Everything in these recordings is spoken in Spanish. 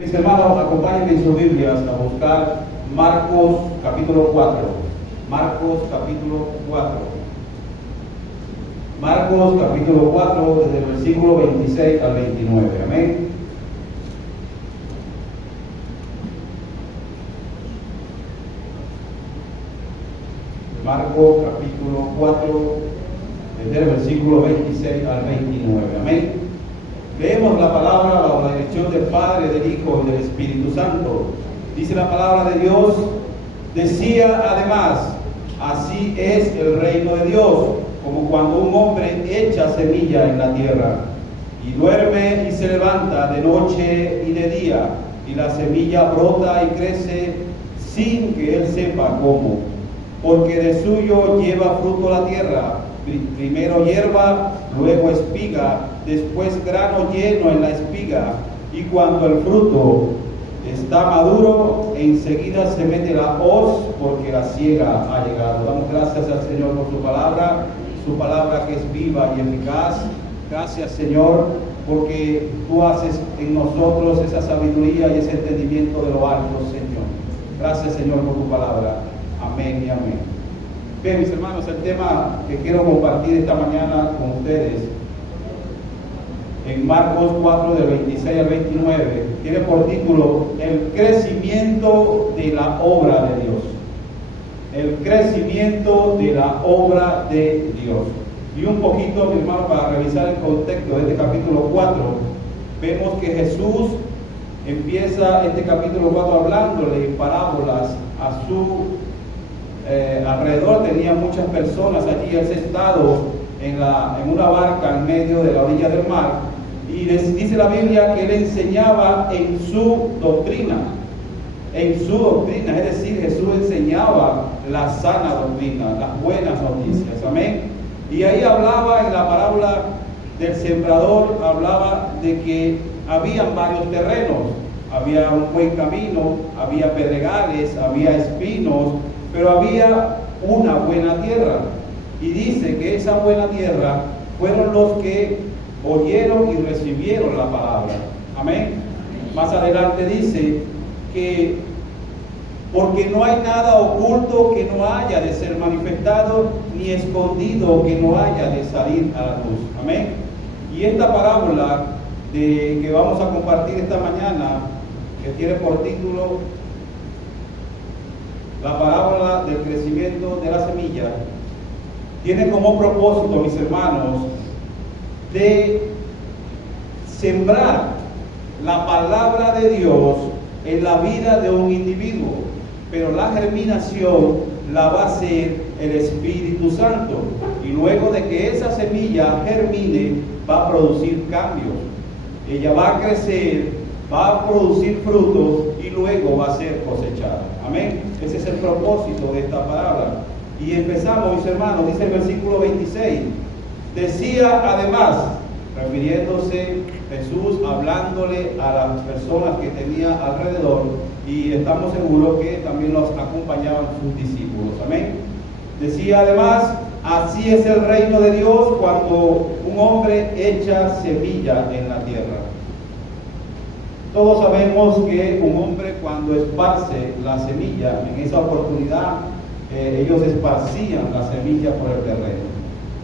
Mis hermanos, acompáñenme en sus Biblias a buscar Marcos capítulo 4. Marcos capítulo 4. Marcos capítulo 4, desde el versículo 26 al 29. Amén. Marcos capítulo 4, desde el versículo 26 al 29. Amén. Leemos la palabra bajo la dirección del Padre, del Hijo y del Espíritu Santo. Dice la palabra de Dios, decía además, así es el reino de Dios, como cuando un hombre echa semilla en la tierra, y duerme y se levanta de noche y de día, y la semilla brota y crece sin que él sepa cómo, porque de suyo lleva fruto la tierra, primero hierba, luego espiga, después grano lleno en la espiga, y cuando el fruto está maduro, enseguida se mete la hoz, porque la siega ha llegado. Damos gracias al Señor por su palabra que es viva y eficaz. Gracias, Señor, porque tú haces en nosotros esa sabiduría y ese entendimiento de lo alto, Señor. Gracias, Señor, por tu palabra. Amén y amén. Bien, mis hermanos, el tema que quiero compartir esta mañana con ustedes en Marcos 4, del 26 al 29, tiene por título El crecimiento de la obra de Dios. El crecimiento de la obra de Dios. Y un poquito, mi hermano, para revisar el contexto de este capítulo 4, vemos que Jesús empieza este capítulo 4 hablándole en parábolas a su alrededor. Tenía muchas personas allí, él sentado en una barca en medio de la orilla del mar, y dice la Biblia que él enseñaba en su doctrina, es decir, Jesús enseñaba la sana doctrina, las buenas noticias, amén. Y ahí hablaba en la parábola del sembrador, hablaba de que habían varios terrenos, había un buen camino, había pedregales, había espinos, pero había una buena tierra. Y dice que esa buena tierra fueron los que oyeron y recibieron la palabra. Amén. Más adelante dice que porque no hay nada oculto que no haya de ser manifestado, ni escondido que no haya de salir a la luz. Amén. Y esta parábola que vamos a compartir esta mañana, que tiene por título la parábola del crecimiento de la semilla, tiene como propósito, mis hermanos, de sembrar la palabra de Dios en la vida de un individuo, pero la germinación la va a hacer el Espíritu Santo, y luego de que esa semilla germine va a producir cambios, ella va a crecer, va a producir frutos y luego va a ser cosechada. Amén. Ese es el propósito de esta palabra. Y empezamos, mis hermanos, dice el versículo 26, decía además, refiriéndose Jesús, hablándole a las personas que tenía alrededor, y estamos seguros que también los acompañaban sus discípulos. Amén. Decía además, así es el reino de Dios cuando un hombre echa semilla en la tierra. Todos sabemos que un hombre, cuando esparce la semilla, en esa oportunidad ellos esparcían la semilla por el terreno,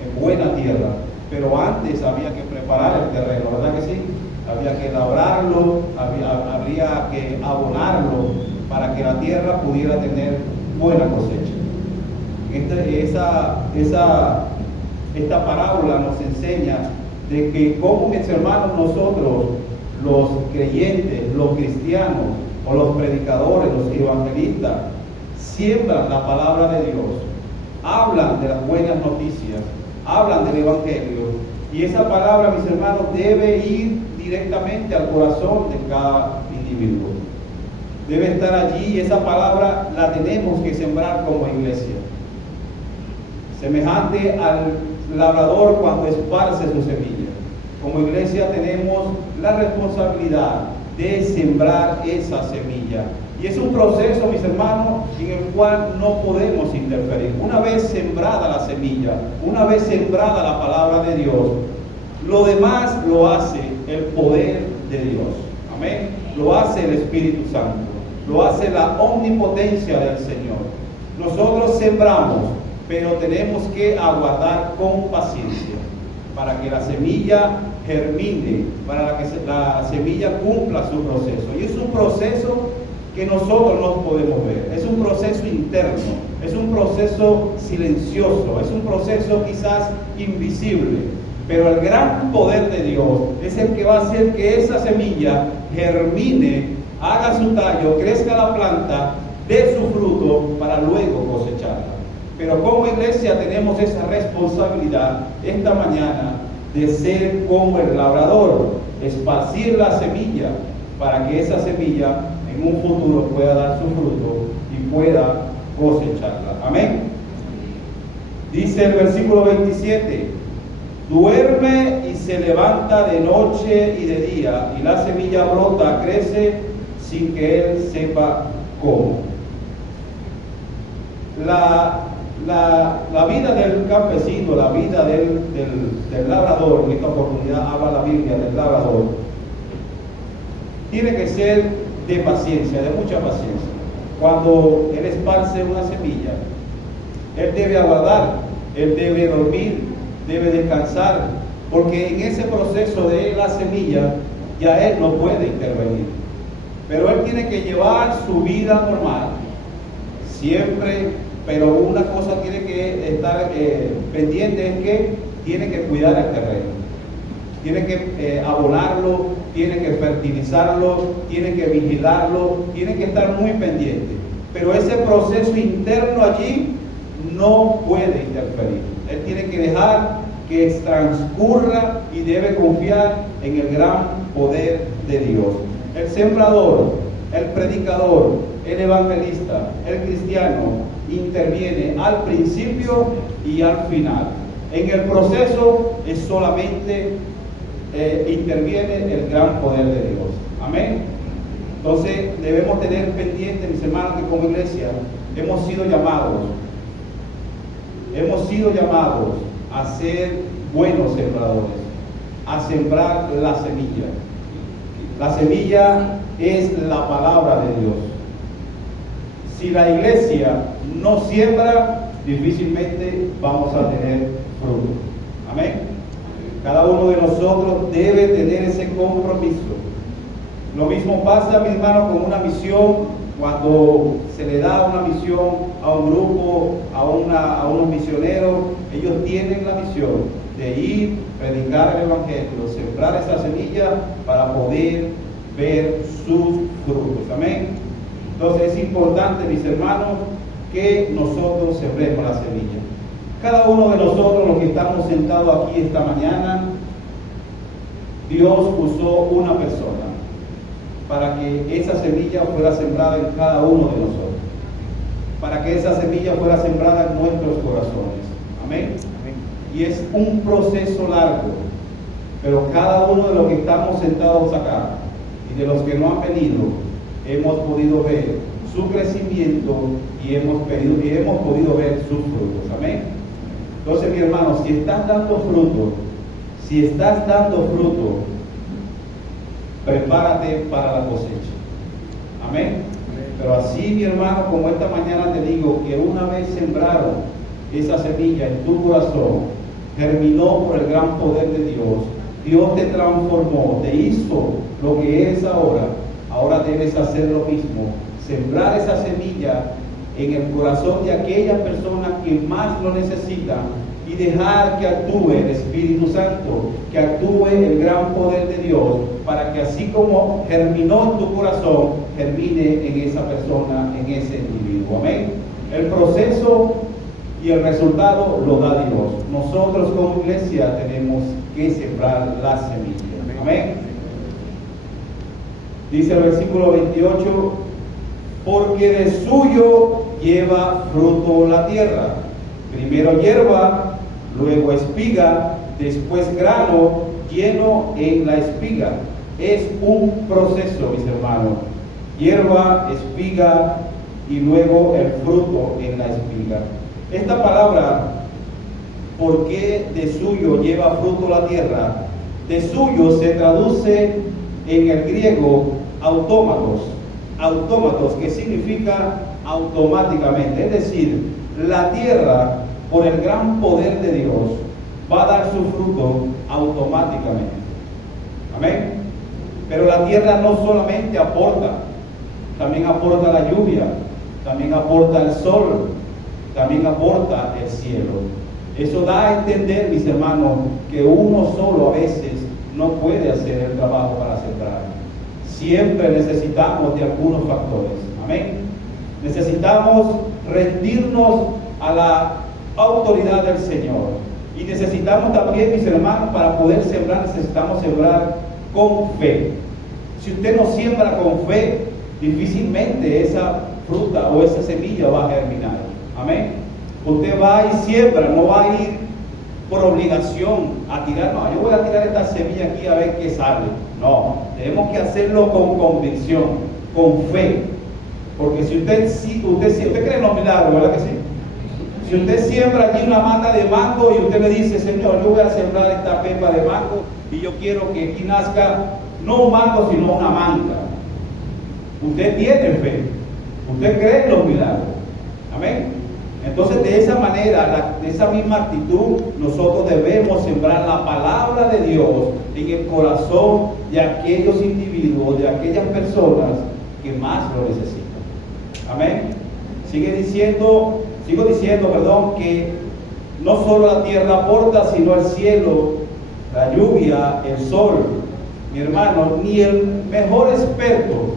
en buena tierra, pero antes había que preparar el terreno, ¿verdad que sí? Había que labrarlo, habría que abonarlo para que la tierra pudiera tener buena cosecha. Esta parábola nos enseña de que como, mis hermanos, nosotros, los creyentes, los cristianos, o los predicadores, los evangelistas, siembran la palabra de Dios, hablan de las buenas noticias, hablan del evangelio, y esa palabra, mis hermanos, debe ir directamente al corazón de cada individuo. Debe estar allí, y esa palabra la tenemos que sembrar como iglesia. Semejante al labrador cuando esparce su semilla. Como iglesia tenemos la responsabilidad de sembrar esa semilla. Y es un proceso, mis hermanos, en el cual no podemos interferir. Una vez sembrada la semilla, una vez sembrada la palabra de Dios, lo demás lo hace el poder de Dios. Amén. lo hace el Espíritu Santo, lo hace la omnipotencia del Señor. Nosotros sembramos, pero tenemos que aguardar con paciencia para que la semilla germine, para que la semilla cumpla su proceso. Y es un proceso que nosotros no podemos ver, es un proceso interno, es un proceso silencioso, es un proceso quizás invisible, pero el gran poder de Dios es el que va a hacer que esa semilla germine, haga su tallo, crezca la planta, dé su fruto para luego cosecharla. Pero como iglesia tenemos esa responsabilidad esta mañana de ser como el labrador, esparcir la semilla para que esa semilla en un futuro pueda dar su fruto y pueda cosecharla. Amén. Dice el versículo 27, duerme y se levanta de noche y de día, y la semilla brota, crece sin que él sepa cómo. La vida del campesino, la vida del labrador, en esta oportunidad habla la Biblia del labrador, tiene que ser de paciencia, de mucha paciencia. Cuando él esparce una semilla, él debe aguardar, él debe dormir, debe descansar, porque en ese proceso de la semilla ya él no puede intervenir. Pero él tiene que llevar su vida normal, siempre, pero una cosa tiene que estar pendiente, es que tiene que cuidar el terreno. Tiene que abonarlo, tiene que fertilizarlo, tiene que vigilarlo, tiene que estar muy pendiente. Pero ese proceso interno allí no puede interferir. Él tiene que dejar que transcurra y debe confiar en el gran poder de Dios. El sembrador, el predicador, el evangelista, el cristiano interviene al principio y al final. En el proceso es solamente interviene el gran poder de Dios. Amén. Entonces debemos tener pendiente, mis hermanos, que como iglesia hemos sido llamados a ser buenos sembradores, a sembrar la semilla. La semilla es la palabra de Dios. Si la iglesia no siembra, difícilmente vamos a tener fruto. Amén. Cada uno de nosotros debe tener ese compromiso. Lo mismo pasa, mis hermanos, con una misión. Cuando se le da una misión a un grupo, a unos misioneros, ellos tienen la misión de ir, predicar el evangelio, sembrar esa semilla para poder ver sus frutos. Amén. Entonces es importante, mis hermanos, que nosotros sembremos la semilla. Cada uno de nosotros, los que estamos sentados aquí esta mañana, Dios usó una persona para que esa semilla fuera sembrada en cada uno de nosotros, para que esa semilla fuera sembrada en nuestros corazones. Amén. Y es un proceso largo, pero cada uno de los que estamos sentados acá y de los que no han venido, hemos podido ver su crecimiento y hemos podido ver sus frutos. Amén. Entonces, mi hermano, si estás dando fruto, prepárate para la cosecha. Amén. Pero así, mi hermano, como esta mañana te digo, que una vez sembraron esa semilla en tu corazón, germinó por el gran poder de Dios, Dios te transformó, te hizo lo que eres ahora. Ahora debes hacer lo mismo, sembrar esa semilla en el corazón de aquellas personas que más lo necesitan y dejar que actúe el Espíritu Santo, que actúe el gran poder de Dios, para que así como germinó en tu corazón, germine en esa persona, en ese individuo. Amén. El proceso y el resultado lo da Dios. Nosotros como iglesia tenemos que sembrar la semilla. Amén. Dice el versículo 28, porque de suyo lleva fruto la tierra, primero hierba, luego espiga, después grano lleno en la espiga. Es un proceso, mis hermanos. Hierba, espiga y luego el fruto en la espiga. Esta palabra, ¿por qué de suyo lleva fruto la tierra? De suyo se traduce en el griego autómatos. Autómatos, que significa automáticamente. Es decir, la tierra, por el gran poder de Dios, va a dar su fruto automáticamente. Amén. Pero la tierra no solamente aporta, también aporta la lluvia, también aporta el sol, también aporta el cielo. Eso da a entender, mis hermanos, que uno solo a veces no puede hacer el trabajo para sembrar. Siempre necesitamos de algunos factores. Amén. Necesitamos rendirnos a la autoridad del Señor. Y necesitamos también, mis hermanos, para poder sembrar, necesitamos sembrar con fe. Si usted no siembra con fe, difícilmente esa fruta o esa semilla va a germinar. Amén. Usted va y siembra, no va a ir por obligación a tirar. No, yo voy a tirar esta semilla aquí a ver qué sale. No, tenemos que hacerlo con convicción, con fe. Porque si usted cree en los milagros, ¿verdad que sí? Si usted siembra allí una mata de mango y usted le dice, Señor, yo voy a sembrar esta pepa de mango y yo quiero que aquí nazca no un mango, sino una manga. Usted tiene fe, usted cree en los milagros. Amén. Entonces, de esa manera, de esa misma actitud, nosotros debemos sembrar la palabra de Dios en el corazón de aquellos individuos, de aquellas personas que más lo necesitan. Amén. Sigo diciendo, que no solo la tierra aporta, sino el cielo, la lluvia, el sol. Mi hermano, ni el mejor experto,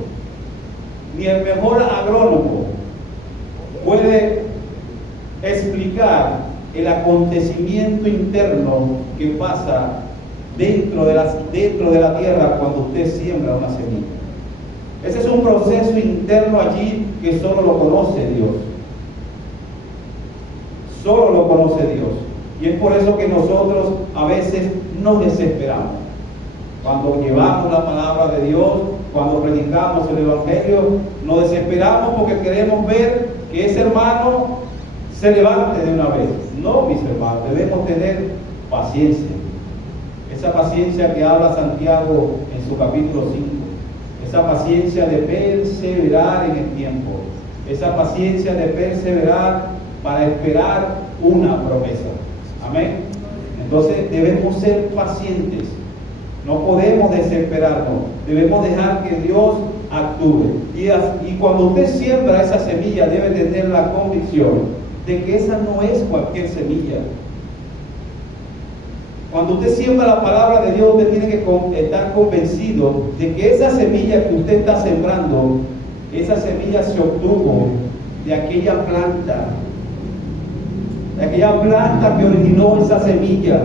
ni el mejor agrónomo puede explicar el acontecimiento interno que pasa dentro de la tierra cuando usted siembra una semilla. Ese es un proceso interno allí que solo lo conoce Dios. Solo lo conoce Dios. Y es por eso que nosotros a veces nos desesperamos. Cuando llevamos la palabra de Dios, cuando predicamos el Evangelio, nos desesperamos porque queremos ver que ese hermano se levante de una vez. No, mis hermanos, debemos tener paciencia. Esa paciencia que habla Santiago en su capítulo 5. Esa paciencia de perseverar en el tiempo. Esa paciencia de perseverar para esperar una promesa. Amén. Entonces debemos ser pacientes. No podemos desesperarnos. Debemos dejar que Dios actúe. Y cuando usted siembra esa semilla, debe tener la convicción de que esa no es cualquier semilla. Cuando usted siembra la palabra de Dios, usted tiene que estar convencido de que esa semilla que usted está sembrando, esa semilla se obtuvo de aquella planta que originó esa semilla,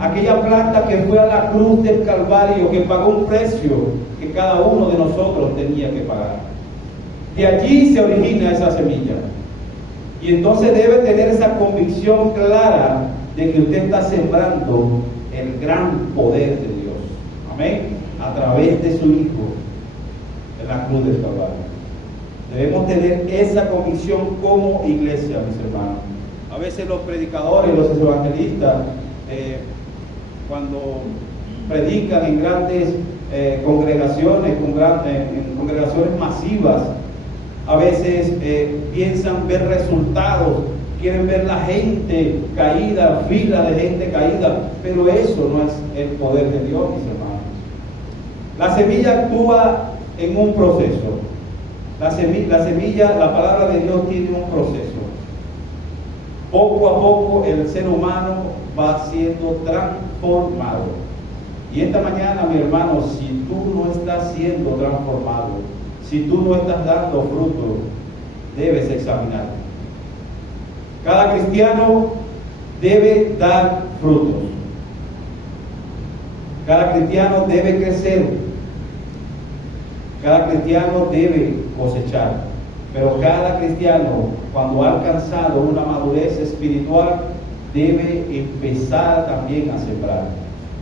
aquella planta que fue a la cruz del Calvario, que pagó un precio que cada uno de nosotros tenía que pagar. De allí se origina esa semilla. Y entonces debe tener esa convicción clara de que usted está sembrando el gran poder de Dios. Amén. A través de su Hijo en la cruz del Calvario. Debemos tener esa convicción como iglesia, mis hermanos. A veces los predicadores, los evangelistas, cuando predican en grandes congregaciones, en congregaciones masivas, a veces piensan ver resultados, quieren ver la gente caída, fila de gente caída, pero eso no es el poder de Dios, mis hermanos. La semilla actúa en un proceso. La semilla, la palabra de Dios tiene un proceso. Poco a poco el ser humano va siendo transformado. Y esta mañana, mi hermano, si tú no estás siendo transformado, si tú no estás dando fruto, debes examinarte. Cada cristiano debe dar frutos. Cada cristiano debe crecer. Cada cristiano debe cosechar. Pero cada cristiano, cuando ha alcanzado una madurez espiritual, debe empezar también a sembrar.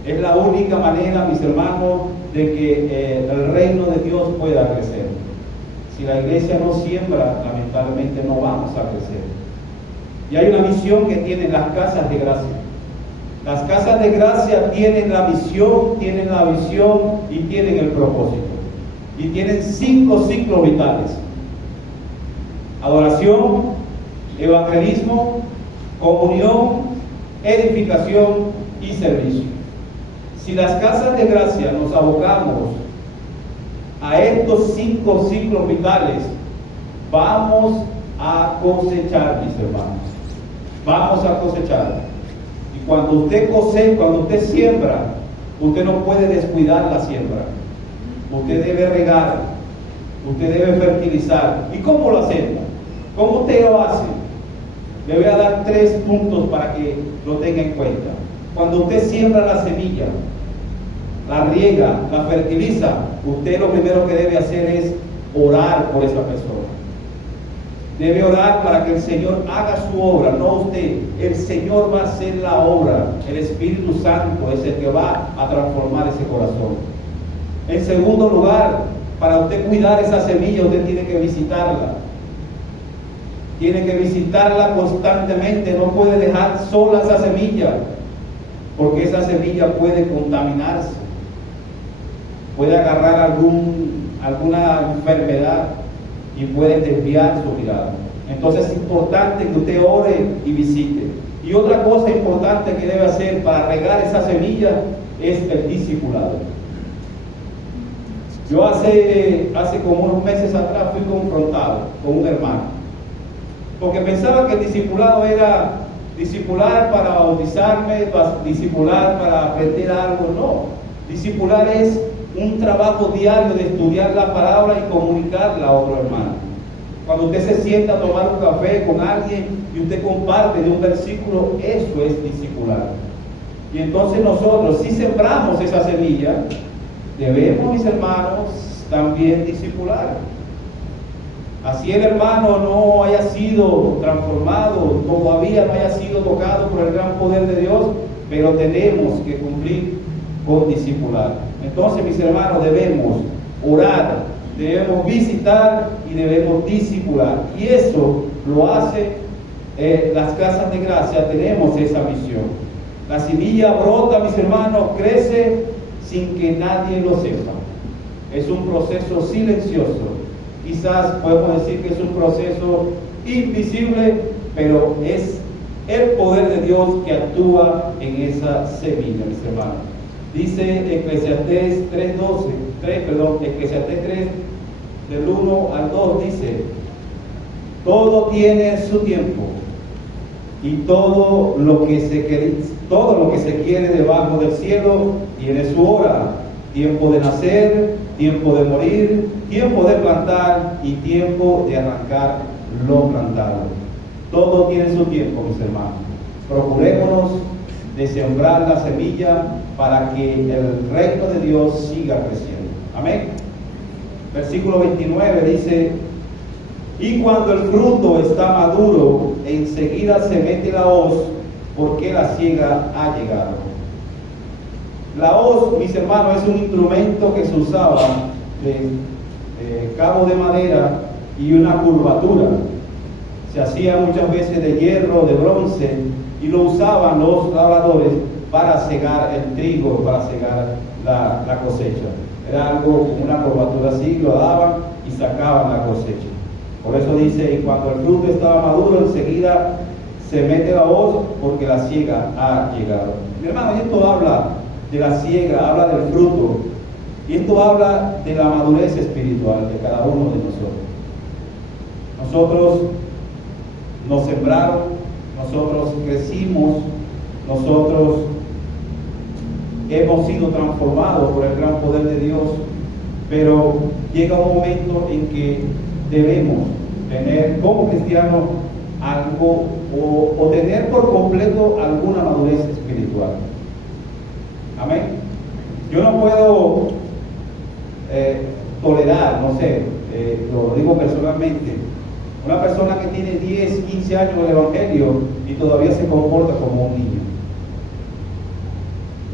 Es la única manera, mis hermanos, de que el reino de Dios pueda crecer. Si la iglesia no siembra, lamentablemente no vamos a crecer. Y hay una misión que tienen las casas de gracia. Las casas de gracia tienen la misión, tienen la visión y tienen el propósito. y tienen 5 ciclos vitales: adoración, evangelismo, comunión, edificación y servicio. Si las casas de gracia nos abocamos a estos 5 ciclos vitales, vamos a cosechar, mis hermanos. Vamos a cosechar. Y cuando usted siembra, usted no puede descuidar la siembra. Usted debe regar, usted debe fertilizar. ¿Y cómo lo hacemos? ¿Cómo usted lo hace? Le voy a dar 3 puntos para que lo tenga en cuenta. Cuando usted siembra la semilla, la riega, la fertiliza, usted lo primero que debe hacer es orar por esa persona. Debe orar para que el Señor haga su obra, no usted. El Señor va a hacer la obra. El Espíritu Santo es el que va a transformar ese corazón. En segundo lugar, para usted cuidar esa semilla, usted tiene que visitarla. Tiene que visitarla constantemente. No puede dejar sola esa semilla, porque esa semilla puede contaminarse, puede agarrar alguna enfermedad y puede desviar su mirada. Entonces es importante que usted ore y visite. Y otra cosa importante que debe hacer para regar esa semilla es el discipulado. Yo hace como unos meses atrás fui confrontado con un hermano, porque pensaba que el discipulado era discipular para bautizarme, discipular para aprender algo. No, discipular es un trabajo diario de estudiar la palabra y comunicarla a otro hermano. Cuando usted se sienta a tomar un café con alguien y usted comparte de un versículo, eso es discipular. Y entonces nosotros, si sembramos esa semilla, debemos, mis hermanos, también discipular. Así el hermano no haya sido transformado, todavía no haya sido tocado por el gran poder de Dios, pero tenemos que cumplir con discipular. Entonces, mis hermanos, debemos orar, debemos visitar y debemos discipular. Y eso lo hace las casas de gracia. Tenemos esa misión. La semilla brota, mis hermanos, crece sin que nadie lo sepa. Es un proceso silencioso. Quizás podemos decir que es un proceso invisible, pero es el poder de Dios que actúa en esa semilla, mis hermanos. Dice Eclesiastés 3, del 1 al 2, dice: todo tiene su tiempo, y todo lo que se quiere debajo del cielo tiene su hora. Tiempo de nacer, tiempo de morir, tiempo de plantar y tiempo de arrancar lo plantado. Todo tiene su tiempo, mis hermanos. Procurémonos de sembrar la semilla para que el reino de Dios siga creciendo. Amén. Versículo 29 dice: y cuando el fruto está maduro, enseguida se mete la hoz, porque la siega ha llegado. La hoz, mis hermanos, es un instrumento que se usaba de cabo de madera y una curvatura. Se hacía muchas veces de hierro, de bronce, y lo usaban los labradores para cegar el trigo, para cegar la cosecha. Era algo con una curvatura así, lo daban y sacaban la cosecha. Por eso dice: y cuando el fruto estaba maduro, enseguida se mete la hoz, porque la siega ha llegado. Mi hermano, y esto habla de la siega, habla del fruto, y esto habla de la madurez espiritual de cada uno de nosotros. Nosotros nos sembraron, nosotros crecimos, nosotros hemos sido transformados por el gran poder de Dios, pero llega un momento en que debemos tener como cristianos algo o tener por completo alguna madurez espiritual. Amén. Yo no puedo tolerar, no sé, lo digo personalmente, una persona que tiene 10, 15 años en el Evangelio y todavía se comporta como un niño.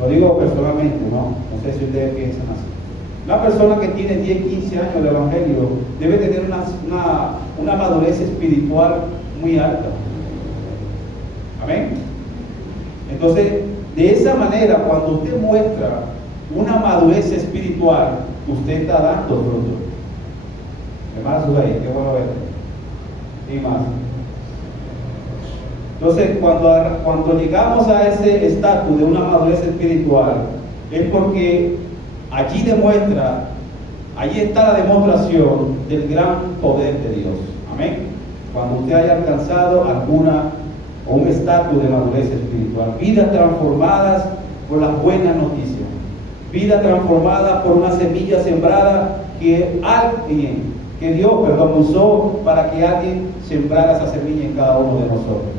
Lo digo personalmente, ¿no? No sé si ustedes piensan así. Una persona que tiene 10, 15 años del Evangelio debe tener una madurez espiritual muy alta. Amén. Entonces, de esa manera, cuando usted muestra una madurez espiritual, usted está dando fruto. Hermano Zulay, qué bueno ver. Y más. Entonces, cuando llegamos a ese estatus de una madurez espiritual, es porque allí está la demostración del gran poder de Dios. Amén. Cuando usted haya alcanzado un estatus de madurez espiritual, vidas transformadas por las buenas noticias, vida transformada por una semilla sembrada que Dios usó para que alguien sembrara esa semilla en cada uno de nosotros.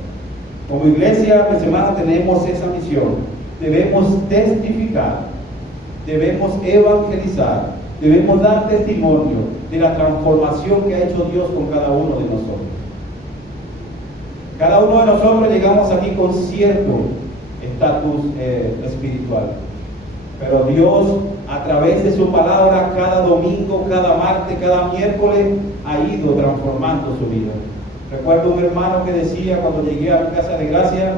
Como iglesia, mis hermanos, tenemos esa misión. Debemos testificar, debemos evangelizar, debemos dar testimonio de la transformación que ha hecho Dios con cada uno de nosotros. Cada uno de nosotros llegamos aquí con cierto estatus espiritual, pero Dios, a través de su palabra, cada domingo, cada martes, cada miércoles, ha ido transformando su vida. Recuerdo un hermano que decía, cuando llegué a mi casa de gracia,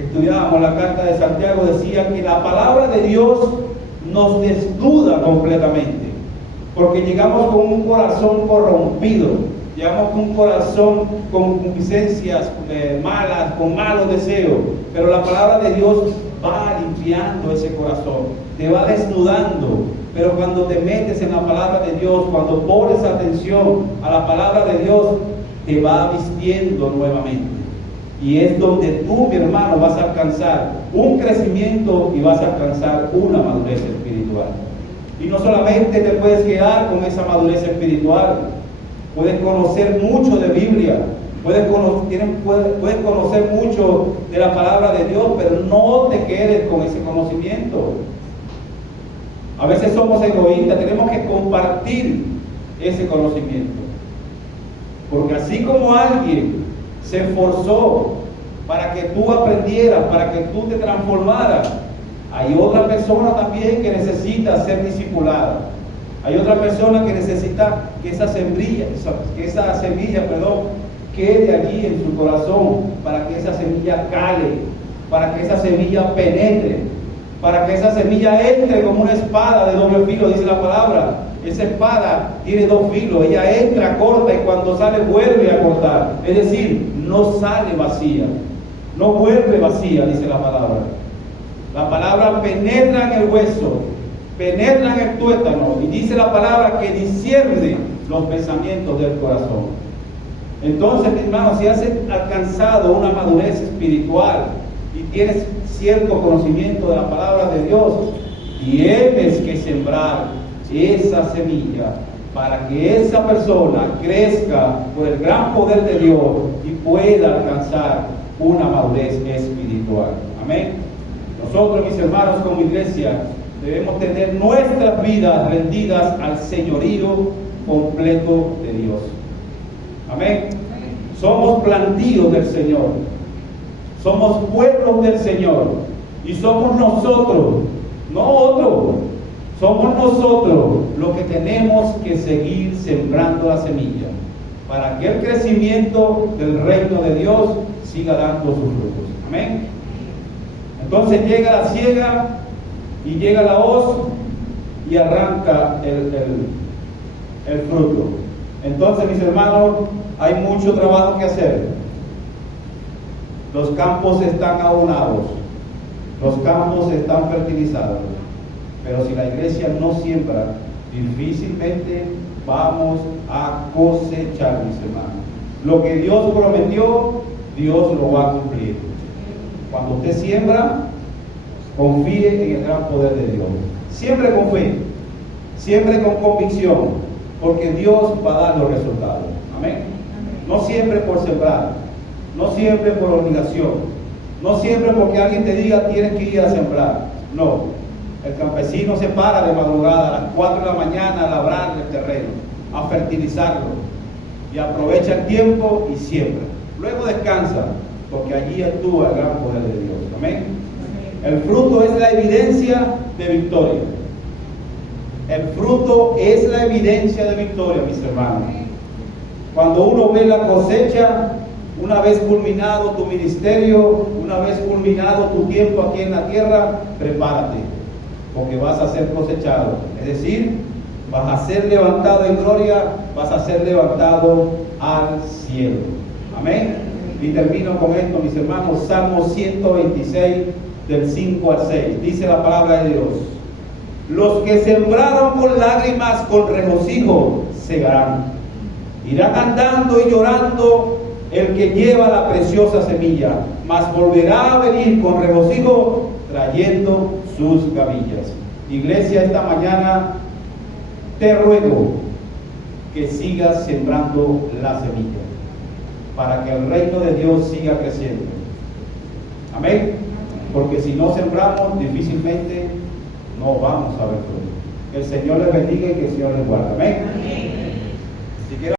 estudiábamos la carta de Santiago, decía que la palabra de Dios nos desnuda completamente, porque llegamos con un corazón corrompido, llegamos con un corazón con concupiscencias malas, con malos deseos, pero la palabra de Dios va limpiando ese corazón, te va desnudando. Pero cuando te metes en la palabra de Dios, cuando pones atención a la palabra de Dios, te va vistiendo nuevamente. Y es donde tú, mi hermano, vas a alcanzar un crecimiento y vas a alcanzar una madurez espiritual. Y no solamente te puedes quedar con esa madurez espiritual, puedes conocer mucho de Biblia, puedes conocer mucho de la palabra de Dios, pero no te quedes con ese conocimiento. A veces somos egoístas, tenemos que compartir ese conocimiento. Porque así como alguien se esforzó para que tú aprendieras, para que tú te transformaras, hay otra persona también que necesita ser discipulada. Hay otra persona que necesita que esa semilla quede allí en su corazón, para que esa semilla cale, para que esa semilla penetre, para que esa semilla entre como una espada de doble filo, dice la palabra. Esa espada tiene dos filos, ella entra, corta y cuando sale vuelve a cortar. Es decir, no sale vacía, no vuelve vacía, dice la palabra. La palabra penetra en el hueso, penetra en el tuétano y dice la palabra que discierne los pensamientos del corazón. Entonces, mis hermanos, si has alcanzado una madurez espiritual y tienes cierto conocimiento de la palabra de Dios, tienes que sembrar esa semilla para que esa persona crezca por el gran poder de Dios y pueda alcanzar una madurez espiritual. Amén. Nosotros, mis hermanos, como iglesia, debemos tener nuestras vidas rendidas al señorío completo de Dios. Amén. Somos plantíos del Señor, somos pueblos del Señor y somos nosotros, no otros. Somos nosotros los que tenemos que seguir sembrando la semilla para que el crecimiento del reino de Dios siga dando sus frutos. Amén. Entonces llega la siega y llega la hoz y arranca el fruto. Entonces, mis hermanos, hay mucho trabajo que hacer. Los campos están abonados, los campos están fertilizados. Pero si la iglesia no siembra, difícilmente vamos a cosechar, mis hermanos. Lo que Dios prometió, Dios lo va a cumplir. Cuando usted siembra, confíe en el gran poder de Dios. Siempre con fe, siempre con convicción, porque Dios va a dar los resultados. Amén. No siempre por sembrar, no siempre por obligación, no siempre porque alguien te diga tienes que ir a sembrar. No. El campesino se para de madrugada a las 4 de la mañana a labrar el terreno, a fertilizarlo, y aprovecha el tiempo y siembra. Luego descansa, porque allí actúa el gran poder de Dios. Amén. El fruto es la evidencia de victoria. El fruto es la evidencia de victoria, mis hermanos. Cuando uno ve la cosecha, una vez culminado tu ministerio, una vez culminado tu tiempo aquí en la tierra, prepárate, porque vas a ser cosechado. Es decir, vas a ser levantado en gloria, vas a ser levantado al cielo. Amén. Y termino con esto, mis hermanos, Salmo 126, del 5 al 6. Dice la palabra de Dios: los que sembraron con lágrimas, con regocijo, segarán. Irán andando y llorando el que lleva la preciosa semilla, mas volverá a venir con regocijo, trayendo sus gavillas. Iglesia, esta mañana te ruego que sigas sembrando la semilla, para que el reino de Dios siga creciendo. Amén. Porque si no sembramos, difícilmente no vamos a ver fruto. Que el Señor les bendiga y que el Señor les guarde. Amén. Si quieren